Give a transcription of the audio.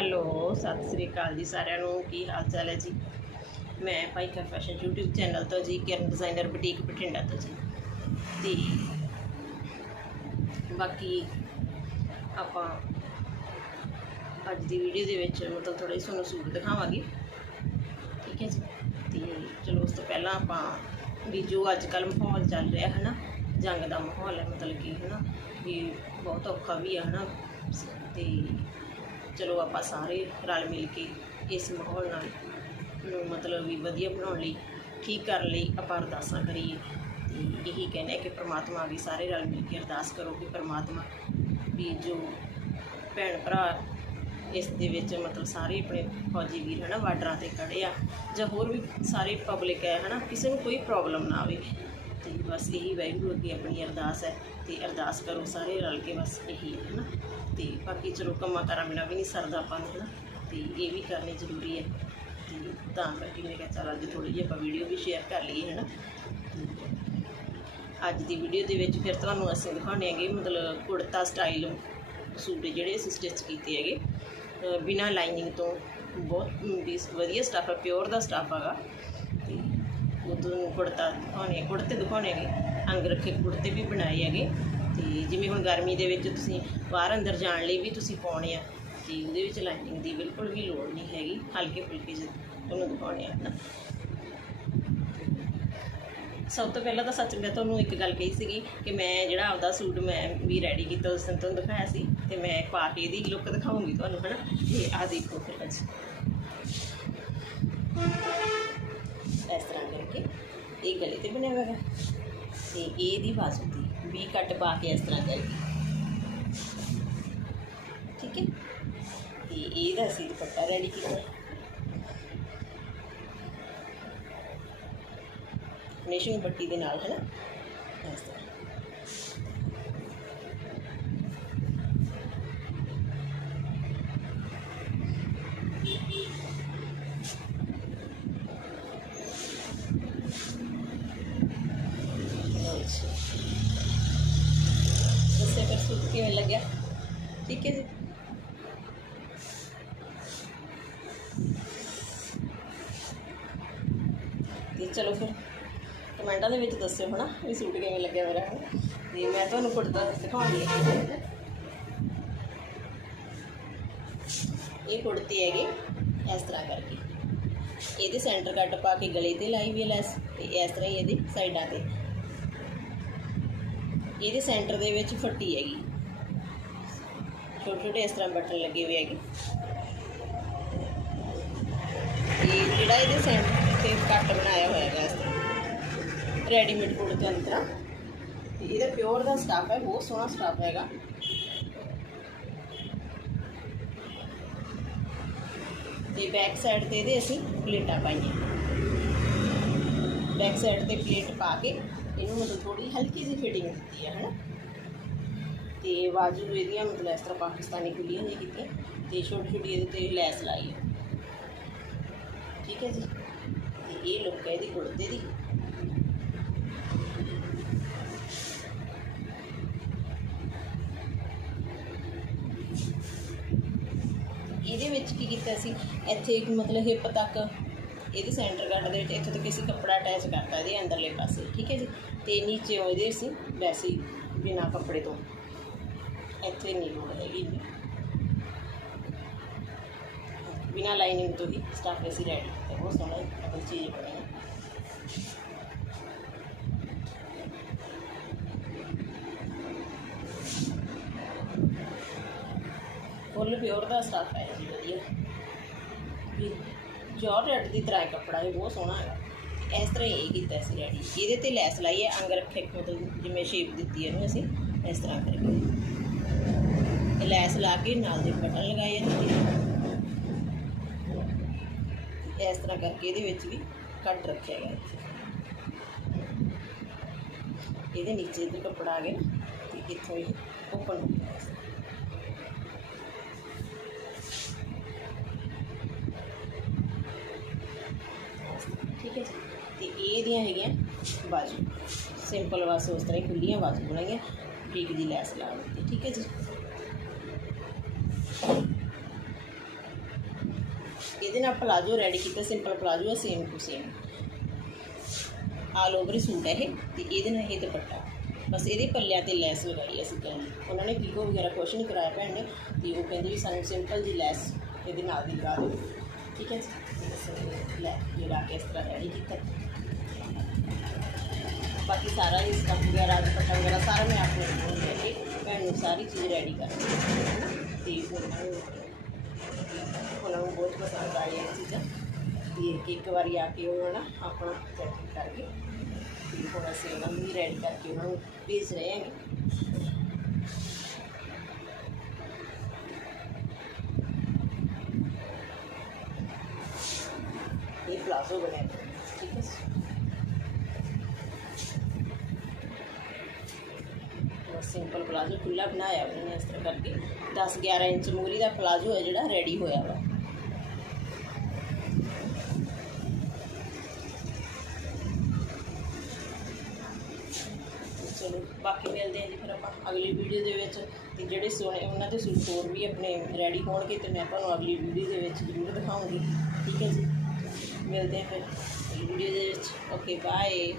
Hello, Sat Sri ਅਕਾਲ ਜੀ ਸਾਰਿਆਂ ਨੂੰ। ਕੀ ਹਾਲ ਚਾਲ ਹੈ ਜੀ? ਮੈਂ ਭਾਈ ਕਾ ਫੈਸ਼ਨ YouTube ਚੈਨਲ ਤੋਂ ਜੀ, ਕਿਰਨ ਡਿਜ਼ਾਈਨਰ ਬੁਟੀਕ ਬਠਿੰਡਾ ਤੋਂ ਜੀ। ਤੇ ਬਾਕੀ ਆਪਾਂ ਅੱਜ ਦੀ ਵੀਡੀਓ ਦੇ ਵਿੱਚ ਮਤਲਬ ਥੋੜੇ ਤੁਹਾਨੂੰ ਸੂਟ ਦਿਖਾਵਾਂਗੇ। ਠੀਕ ਹੈ ਜੀ? ਤੇ ਚਲੋ, ਉਸ ਤੋਂ ਪਹਿਲਾਂ ਆਪਾਂ ਵੀ ਜੋ ਅੱਜ ਕੱਲ ਮਾਹੌਲ ਚੱਲ ਰਿਹਾ ਹੈ ਨਾ, ਜੰਗ ਦਾ ਮਾਹੌਲ ਹੈ, ਮਤਲਬ ਕਿ ਹੈ ਨਾ, ਵੀ ਬਹੁਤ ਔਖਾ ਵੀ ਹੈ ਨਾ। ਤੇ ਚਲੋ ਆਪਾਂ ਸਾਰੇ ਰਲ ਮਿਲ ਕੇ ਇਸ ਮਾਹੌਲ ਨਾਲ ਨੂੰ ਮਤਲਬ ਵੀ ਵਧੀਆ ਬਣਾਉਣ ਲਈ ਠੀਕ ਕਰਨ ਲਈ ਆਪਾਂ ਅਰਦਾਸਾਂ ਕਰੀਏ। ਤੇ ਇਹੀ ਕਹਿੰਦੇ ਕਿ ਪ੍ਰਮਾਤਮਾ ਵੀ ਸਾਰੇ ਰਲ ਮਿਲ ਕੇ ਅਰਦਾਸ ਕਰੋ ਕਿ ਪ੍ਰਮਾਤਮਾ ਵੀ ਜੋ ਭੈਣ ਭਰਾ ਇਸ ਦੇ ਵਿੱਚ ਮਤਲਬ ਸਾਰੇ ਆਪਣੇ ਫੌਜੀ ਵੀਰ ਹਨਾ ਬਾਰਡਰਾਂ ਤੇ ਖੜੇ ਆ ਜਾਂ ਹੋਰ ਵੀ ਸਾਰੇ ਪਬਲਿਕ ਹੈ ਹਨਾ, ਕਿਸੇ ਨੂੰ ਕੋਈ ਪ੍ਰੋਬਲਮ ਨਾ ਆਵੇ। ਤੇ ਬਸ ਇਹੀ ਵਾਹਿਗੁਰੂ ਅੱਗੇ ਆਪਣੀ ਅਰਦਾਸ ਹੈ ਤੇ ਅਰਦਾਸ ਕਰੋ ਸਾਰੇ ਰਲ ਕੇ ਬਸ ਇਹੀ ਹੈ ਨਾ? ਤੇ ਬਾਕੀ ਚਲੋ ਕੰਮਾਂ ਕਾਰਾਂ ਬਿਨਾਂ ਵੀ ਨਹੀਂ ਸਰਦਾ ਆਪਾਂ ਨੂੰ ਹਨਾ ਤੇ ਇਹ ਵੀ ਕਰਨੀ ਜ਼ਰੂਰੀ ਹੈ। ਤੇ ਤਾਂ ਕਰਕੇ ਮੈਂ ਕਿਹਾ ਚੱਲ ਅੱਜ ਥੋੜੀ ਜਿਹੀ ਆਪਾਂ ਵੀਡੀਓ ਵੀ ਸ਼ੇਅਰ ਕਰ ਲਈਏ ਹਨਾ ਤੇ ਅੱਜ ਦੀ ਵੀਡੀਓ ਦੇ ਵਿੱਚ ਫਿਰ ਤੁਹਾਨੂੰ ਅਸੀਂ ਦਿਖਾਉਣੇ ਹੈਗੇ ਮਤਲਬ ਕੁੜਤਾ ਸਟਾਈਲ ਸੂਟ ਜਿਹੜੇ ਅਸੀਂ ਸਟਿਚ ਕੀਤੇ ਹੈਗੇ। ਅ, ਬਿਨਾਂ ਲਾਈਨਿੰਗ ਤੋਂ ਬਹੁਤ ਵੀ ਵਧੀਆ ਸਟਾਫ ਹੈ ਪਿਓਰ ਦਾ ਸਟਾਫ ਹੈਗਾ। ਉਦੋਂ ਕੁੜਤਾ ਦਿਖਾਉਣੇ ਕੁੜਤੇ ਦਿਖਾਉਣੇ ਹੈਗੇ ਅੰਗ ਰੱਖੇ ਕੁੜਤੇ ਵੀ ਬਣਾਏ ਹੈਗੇ। ਤੇ ਜਿਵੇਂ ਹੁਣ ਗਰਮੀ ਦੇ ਵਿੱਚ ਤੁਸੀਂ ਬਾਹਰ ਅੰਦਰ ਜਾਣ ਲਈ ਵੀ ਤੁਸੀਂ ਪਾਉਣੇ ਆ, ਤੇ ਉਹਦੇ ਵਿੱਚ ਲਾਈਨਿੰਗ ਦੀ ਬਿਲਕੁਲ ਵੀ ਲੋੜ ਨਹੀਂ ਹੈਗੀ। ਹਲਕੇ ਫੁਲਕੇ ਜਿਹੇ ਤੁਹਾਨੂੰ ਦਿਖਾਉਣੇ ਆ ਨਾ ਸਭ ਤੋਂ ਪਹਿਲਾਂ ਤਾਂ ਸੱਚ ਮੈਂ ਤੁਹਾਨੂੰ ਇੱਕ ਗੱਲ ਕਹੀ ਸੀਗੀ ਕਿ ਮੈਂ ਜਿਹੜਾ ਆਪਦਾ ਸੂਟ ਮੈਂ ਵੀ ਰੈਡੀ ਕੀਤਾ, ਉਸ ਦਿਨ ਤੁਹਾਨੂੰ ਦਿਖਾਇਆ ਸੀ। ਤੇ ਮੈਂ ਪਾ ਕੇ ਇਹਦੀ ਲੁੱਕ ਦਿਖਾਉਂਗੀ ਤੁਹਾਨੂੰ, ਹਨਾ? ਤੇ ਆਹ ਦੇਖੋ ਫਿਰ ਅੱਜ ਇਸ ਤਰ੍ਹਾਂ ਕਰਕੇ ਇਹ ਗਲੇ ਤੇ ਬਣਿਆ ਹੋਇਆ ਤੇ ਇਹਦੀ ਬਾਜ਼ੂ ਦੀ ਵੀ ਕੱਟ ਪਾ ਕੇ ਇਸ ਤਰ੍ਹਾਂ ਕਰਕੇ ਠੀਕ ਹੈ? ਤੇ ਇਹਦਾ ਅਸੀਂ ਦੁਪੱਟਾ ਰੈਡੀ ਕੀਤਾ ਫਿਨਿਸ਼ਿੰਗ ਪੱਟੀ ਦੇ ਨਾਲ, ਹੈ ਨਾ? ਇਸ ਤਰ੍ਹਾਂ ਲਓ ਜੀ। ਦੱਸਿਆ ਫਿਰ ਸੂਟ ਠੀਕ ਹੈ ਜੀ। ਤੇ ਚਲੋ ਫਿਰ ਕਮੈਂਟਾਂ ਦੇ ਵਿੱਚ ਦੱਸਿਓ ਹਨਾ ਵੀ ਸੂਟ ਕਿਵੇਂ ਲੱਗਿਆ ਮੇਰਾ, ਹਨਾ। ਤੇ ਮੈਂ ਤੁਹਾਨੂੰ ਕੁੜਤਾ ਦਿਖਾਉਣੀ ਇਹ ਕੁੜਤੀ ਹੈਗੀ ਇਸ ਤਰ੍ਹਾਂ ਕਰਕੇ। ਇਹਦੇ ਸੈਂਟਰ ਕੱਟ ਪਾ ਕੇ ਗਲੇ ਤੇ ਲਾਈ ਵੀ ਹੈ ਲੈਸ ਤੇ ਇਸ ਤਰ੍ਹਾਂ ਹੀ ਇਹਦੀ ਸਾਈਡਾਂ ਤੇ। ਇਹਦੇ ਸੈਂਟਰ ਦੇ ਵਿੱਚ ਫੱਟੀ ਹੈਗੀ। ਛੋਟੇ ਛੋਟੇ ਇਸ ਤਰ੍ਹਾਂ ਬਟਨ ਲੱਗੇ ਹੋਏ ਹੈਗੇ। ਤੇ ਜਿਹੜਾ ਇਹਦੇ ਸੈਂਟਰ ਤੇ ਕੱਟ ਬਣਾਇਆ ਹੋਇਆ ਹੈਗਾ ਇਸ ਤਰ੍ਹਾਂ। ਰੈਡੀਮੇਡ ਕੁੜਤੇ ਅੰਤਰਾ ਤੇ ਇਹਦਾ ਪਿਓਰ ਦਾ ਸਟਾਫ ਹੈ, ਬਹੁਤ ਸੋਹਣਾ ਸਟਾਫ ਹੈਗਾ। ਤੇ ਬੈਕ ਸਾਈਡ ਤੇ ਇਹਦੇ ਅਸੀਂ ਪਲੇਟਾਂ ਪਾਈਆਂ। ਬੈਕ ਸਾਈਡ ਤੇ ਪਲੇਟ ਪਾ ਕੇ ਇਹਨੂੰ ਮਤਲਬ ਥੋੜੀ ਹਲਕੀ ਜਿਹੀ ਫਿਟਿੰਗ ਦਿੱਤੀ ਹੈ, ਹਨਾ? ਤੇ ਬਾਜੂ ਇਹਦੀਆਂ ਮਤਲਬ ਇਸ ਤਰ੍ਹਾਂ ਪਾਕਿਸਤਾਨੀ ਖੁੱਲੀਆਂ ਨਹੀਂ ਕੀਤੀਆਂ ਤੇ ਛੋਟੀ ਛੋਟੀ ਇਹਦੇ ਤੇ ਲੈਸ ਲਾਈ ਹੈ ਠੀਕ ਹੈ ਜੀ? ਤੇ ਇਹ ਲੁੱਕ ਹੈ ਇਹਦੀ ਕੁੜਤੇ ਦੀ। ਇਹਦੇ ਵਿੱਚ ਕੀ ਕੀਤਾ ਸੀ? ਇੱਥੇ ਇੱਕ ਮਤਲਬ ਹਿੱਪ ਤੱਕ ਇਹਦੇ ਸੈਂਟਰ ਕੱਟ ਦੇ ਵਿੱਚ ਇੱਥੋਂ ਤੱਕ ਅਸੀਂ ਕੱਪੜਾ ਅਟੈਚ ਕਰਤਾ ਇਹਦੇ ਅੰਦਰਲੇ ਪਾਸੇ। ਠੀਕ ਹੈ ਜੀ? ਤੇ ਨੀਚੇ ਇਹਦੇ ਸੀ, ਵੈਸੇ ਹੀ ਬਿਨਾ ਕੱਪੜੇ ਤੋਂ। ਇੱਥੇ ਨਹੀਂ ਲੋੜ ਹੈਗੀ। ਬਿਨਾ ਲਾਈਨਿੰਗ ਤੋਂ ਹੀ ਸਟਾਫ ਅਸੀਂ ਰੈਡੀ ਕੀਤਾ। ਬਹੁਤ ਸੋਹਣਾ ਆਪਣੀ ਚੀਜ਼ ਬਣੀ ਹੈ। ਫੁੱਲ ਪਿਓਰ ਦਾ ਸਟਾਫ ਹੈ ਜੀ, ਵਧੀਆ। ਵੀ ਜਾਰਜਟ ਦੀ ਤਰ੍ਹਾਂ ਕੱਪੜਾ ਇਹ ਬਹੁਤ ਸੋਹਣਾ ਹੈਗਾ ਇਸ ਤਰ੍ਹਾਂ ਹੀ ਇਹ ਕੀਤਾ ਸੀ ਰੈਡੀ ਇਹਦੇ ਤੇ ਲੈਸ ਲਾਈ ਹੈ, ਅੰਗ ਰੱਖੇ ਮਤਲਬ ਜਿਵੇਂ ਸ਼ੇਪ ਦਿੱਤੀ ਹੈ ਇਹਨੂੰ ਅਸੀਂ, ਇਸ ਤਰ੍ਹਾਂ ਕਰਕੇ। ਇਹ ਲੈਸ ਲਾ ਕੇ ਨਾਲ ਦੇ ਬਟਨ ਲਗਾਏ ਇਹਦੇ ਇਸ ਤਰ੍ਹਾਂ ਕਰਕੇ ਇਹਦੇ ਵਿੱਚ ਵੀ ਕੱਟ ਰੱਖਿਆ ਗਿਆ ਇਹਦੇ ਨੀਚੇ ਇਧਰ ਕੱਪੜਾ ਆ ਗਿਆ ਨਾ, ਤੇ ਇੱਥੋਂ ਇਹ ਓਪਨ ਹੋ ਗਿਆ। ਠੀਕ ਹੈ ਜੀ? ਤੇ ਇਹ ਇਹਦੀਆਂ ਹੈਗੀਆਂ ਬਾਜੂ। ਸਿੰਪਲ ਵਾਸਤੇ ਉਸ ਤਰ੍ਹਾਂ ਹੀ ਖੁੱਲੀਆਂ ਬਾਜੂ ਬਣਾਈਆਂ ਬਰੀਕ ਦੀ ਲੈਸ ਲਾ ਦਿੱਤੀ। ਠੀਕ ਹੈ ਜੀ। ਇਹਦੇ ਨਾਲ ਪਲਾਜੋ ਰੈਡੀ ਕੀਤਾ ਸਿੰਪਲ ਪਲਾਜੋ ਹੈ same to same all over suit ਹੈ ਇਹ, ਤੇ ਇਹਦੇ ਨਾਲ ਇਹ ਦੁਪੱਟਾ। ਬਸ ਇਹਦੇ ਪੱਲਿਆਂ ਤੇ ਲੈਸ ਲਗਾਈ ਅਸੀਂ ਕਹਿੰਦੇ ਉਹਨਾਂ ਨੇ ਪੀਕੋ ਵਗੈਰਾ ਕੁਛ ਨਹੀਂ ਕਰਾਇਆ ਭੈਣ ਨੇ, ਤੇ ਉਹ ਕਹਿੰਦੇ ਵੀ ਸਾਨੂੰ ਸਿੰਪਲ ਜੀ ਲੈਸ ਇਹਦੇ ਨਾਲ ਦੀ ਲਗਾ ਦਿਓ। ਠੀਕ ਹੈ ਜੀ। ਬਸ ਇਹ ਲੈ ਇਹ ਲਾ ਕੇ ਇਸ ਤਰ੍ਹਾਂ ਰੈਡੀ ਕੀਤਾ। ਬਾਕੀ ਸਾਰਾ ਹੀ ਸਟੱਫ ਵਗੈਰਾ, ਦੁਪੱਟਾ ਵਗੈਰਾ, ਸਾਰਾ ਭੈਣ ਨੂੰ ਸਾਰੀ ਚੀਜ਼ ਰੈਡੀ ਕਰ ਦਿੱਤੀ ਤੇ ਫਿਰ ਮੈਂ ਉਹਨਾਂ ਬਹੁਤ ਪਸੰਦ ਆਈ ਇਹ ਚੀਜ਼ਾਂ। ਤੇ ਕਿ ਇੱਕ ਵਾਰੀ ਆ ਕੇ ਉਹ ਨਾ ਆਪਣਾ ਚੈਕਿੰਗ ਕਰਕੇ ਤੇ ਹੁਣ ਅਸੀਂ ਉਹਨਾਂ ਨੂੰ ਵੀ ਰੈਡੀ ਕਰਕੇ ਉਹਨਾਂ ਨੂੰ ਭੇਜ ਰਹੇ ਹਾਂ ਇਹ ਪਲਾਜ਼ੋ ਬਣਿਆ। ਠੀਕ ਹੈ ਬਸ ਸਿੰਪਲ ਪਲਾਜ਼ੋ ਖੁੱਲਾ ਬਣਾਇਆ ਉਹਨਾਂ ਨੇ ਇਸ ਤਰ੍ਹਾਂ ਕਰਕੇ। 10 11 ਇੰਚ ਮੂਰੀ ਦਾ ਪਲਾਜ਼ੋ ਹੈ ਜਿਹੜਾ ਰੈਡੀ ਹੋਇਆ ਵਾ। ਚਲੋ, ਬਾਕੀ ਮਿਲਦੇ ਹਾਂ ਜੀ ਫਿਰ ਆਪਾਂ ਅਗਲੀ ਵੀਡੀਓ ਦੇ ਵਿੱਚ। ਤੇ ਜਿਹੜੇ ਸੋਹਣੇ ਉਹਨਾਂ ਦੇ ਸੂਟ ਹੋਰ ਵੀ ਆਪਣੇ ਰੈਡੀ ਹੋਣਗੇ ਤੇ ਮੈਂ ਤੁਹਾਨੂੰ ਅਗਲੀ ਵੀਡੀਓ ਦੇ ਵਿੱਚ ਜ਼ਰੂਰ ਦਿਖਾਉਂਗੀ। ਠੀਕ ਹੈ ਜੀ? ਮਿਲਦੇ ਹਾਂ ਫਿਰ ਅਗਲੀ ਵੀਡੀਓ ਦੇ ਵਿੱਚ। Okay bye